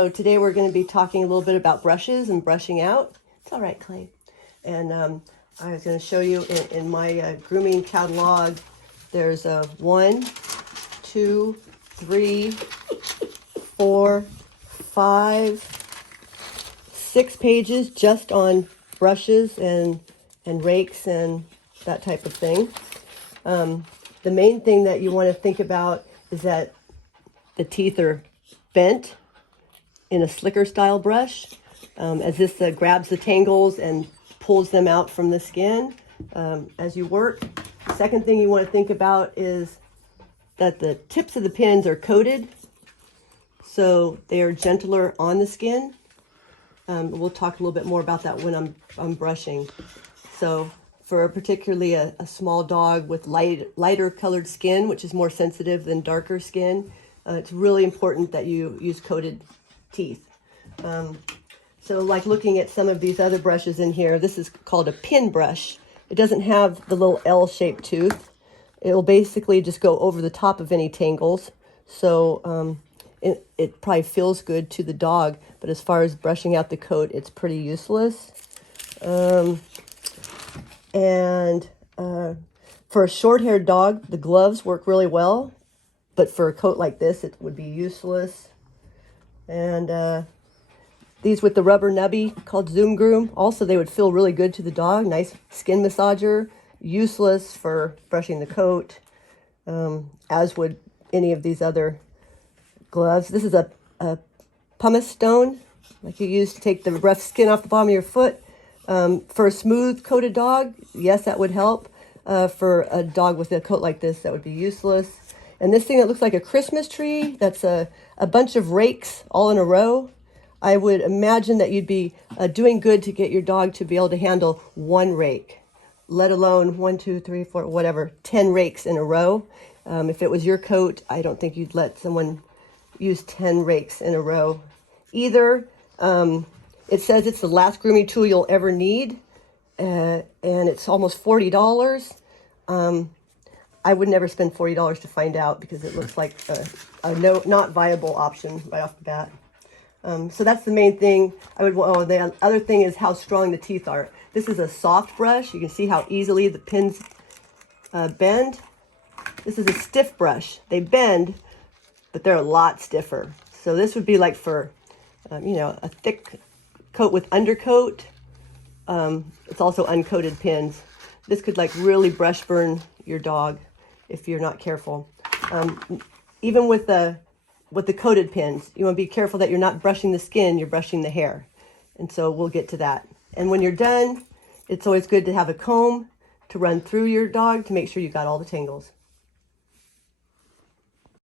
So today we're going to be talking a little bit about brushes and brushing out. It's all right, Clay. And I was going to show you in my grooming catalog, there's 1, 2, 3, 4, 5, 6 pages just on brushes and rakes and that type of thing. The main thing that you want to think about is that the teeth are bent in a slicker style brush, as this grabs the tangles and pulls them out from the skin as you work. Second thing you want to think about is that the tips of the pins are coated, so they are gentler on the skin. We'll talk a little bit more about that when I'm brushing. So for particularly a small dog with lighter colored skin, which is more sensitive than darker skin, it's really important that you use coated teeth. So like looking at some of these other brushes in here, this is called a pin brush. It doesn't have the little L-shaped tooth. It will basically just go over the top of any tangles. So it probably feels good to the dog, but as far as brushing out the coat, it's pretty useless. For a short-haired dog, the gloves work really well, but for a coat like this, it would be useless. And these with the rubber nubby called Zoom Groom, also they would feel really good to the dog. Nice skin massager, useless for brushing the coat, as would any of these other gloves. This is a pumice stone, like you use to take the rough skin off the bottom of your foot. For a smooth coated dog, yes, that would help. For a dog with a coat like this, that would be useless. And this thing that looks like a Christmas tree, that's a bunch of rakes all in a row. I would imagine that you'd be doing good to get your dog to be able to handle one rake, let alone 1, 2, 3, 4, whatever, 10 rakes in a row. If it was your coat, I don't think you'd let someone use 10 rakes in a row either. It says it's the last grooming tool you'll ever need, and it's almost $40. I would never spend $40 to find out, because it looks like a not viable option right off the bat. So that's the main thing. The other thing is how strong the teeth are. This is a soft brush. You can see how easily the pins bend. This is a stiff brush. They bend, but they're a lot stiffer. So this would be like for, a thick coat with undercoat. It's also uncoated pins. This could like really brush burn your dog if you're not careful. Even with the coated pins, you want to be careful that you're not brushing the skin, you're brushing the hair. And so we'll get to that. And when you're done, it's always good to have a comb to run through your dog to make sure you got all the tangles.